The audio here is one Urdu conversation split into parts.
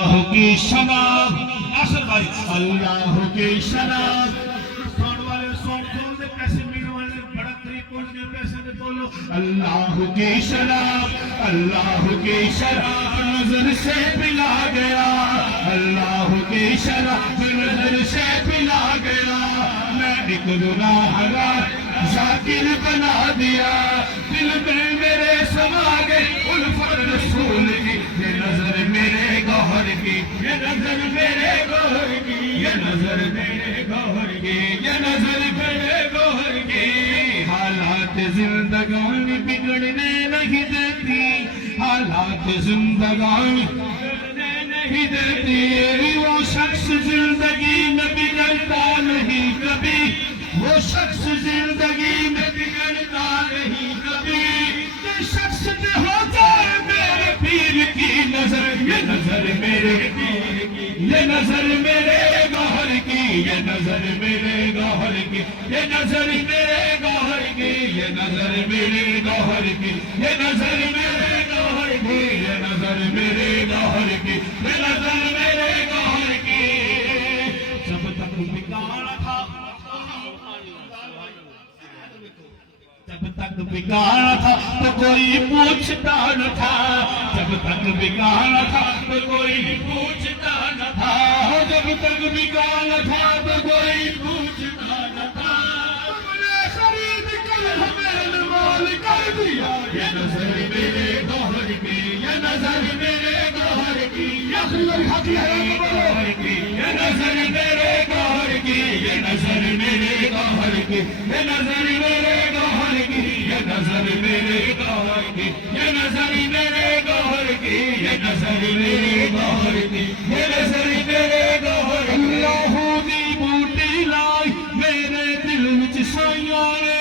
اللہ کی شناخت آخر بھائی اللہ کی شناخت سون والے سون دے پیسے ملنے والے بڑا قریب پہنچ گئے پیسے دے بولو اللہ کی شناخت اللہ کی شناخت نظر سے پلا گیا اللہ کی شناخت نظر سے پلا گیا میں ایک گناہگار ذاکر بنا دیا دل میں میرے سما گئی الفت رسول کی یہ نظر میرے گوہر کی یہ نظر میرے گوہر کی یہ نظر میرے گوہر کی یہ نظر میرے گوہر کی حالات زندگانی بگڑنے نہیں دیتی حالات زندگانی بگڑنے نہیں دیتی وہ شخص زندگی میں بگڑتا نہیں کبھی وہ شخص زندگی میں بگڑتا نہیں کبھی یہ شخص جو ہو جائے میرے پیر کی نظر یہ نظر میرے پیر کی یہ نظر میرے گوہر کی یہ نظر میرے گوہر کی یہ نظر میرے گوہر کی یہ نظر میرے گوہر کی یہ نظر میرے گوہر کی یہ نظر میرے گوہر کی یہ نظر میرے گوہر کی جب تک بگاڑ تھا جب تک بگاڑ تھا تو کوئی پوچھتا نہ تھا جب تک بگاڑ تھا تو کوئی پوچھتا نہ تھا جب تک بگاڑ تھا تو کوئی پوچھتا نہ تھا تم نے خرید کر ہمیں مال کر دیا یہ نظر میرے گوہر کی یہ نظر میرے گوہر کی یہ نظر میرے گوہر کی یہ نظر میرے گوہر کی یہ نظر میرے گوہر کی یہ نظر میرے گوہر کی یہ نظر میرے گوہر کی یہ نظر میرے گوہر کی یہ نظر میرے گوہر کی یہ نظر میرے گوہر کی اللہ دی بوٹی لائی میرے دل وچ سائیاں نے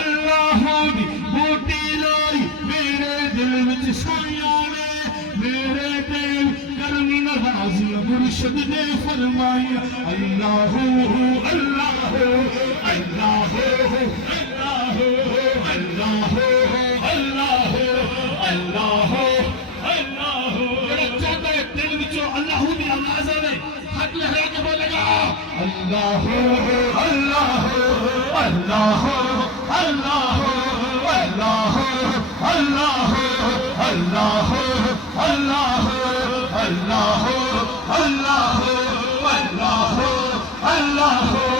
اللہ دی بوٹی لائی میرے دل وچ سائیاں نے میرے دل کرنی نوازی مرشد نے فرمایا اللہ اللہ اللہ اللہ اللہ اللہ اللہ جڑا چاہتا ہے دل وچوں اللہ دی آواز آوے ہاتھ لہرا کے بولے گا اللہ اللہ اللہ اللہ اللہ اللہ اللہ اللہ اللہ اللہ اللہ اللہ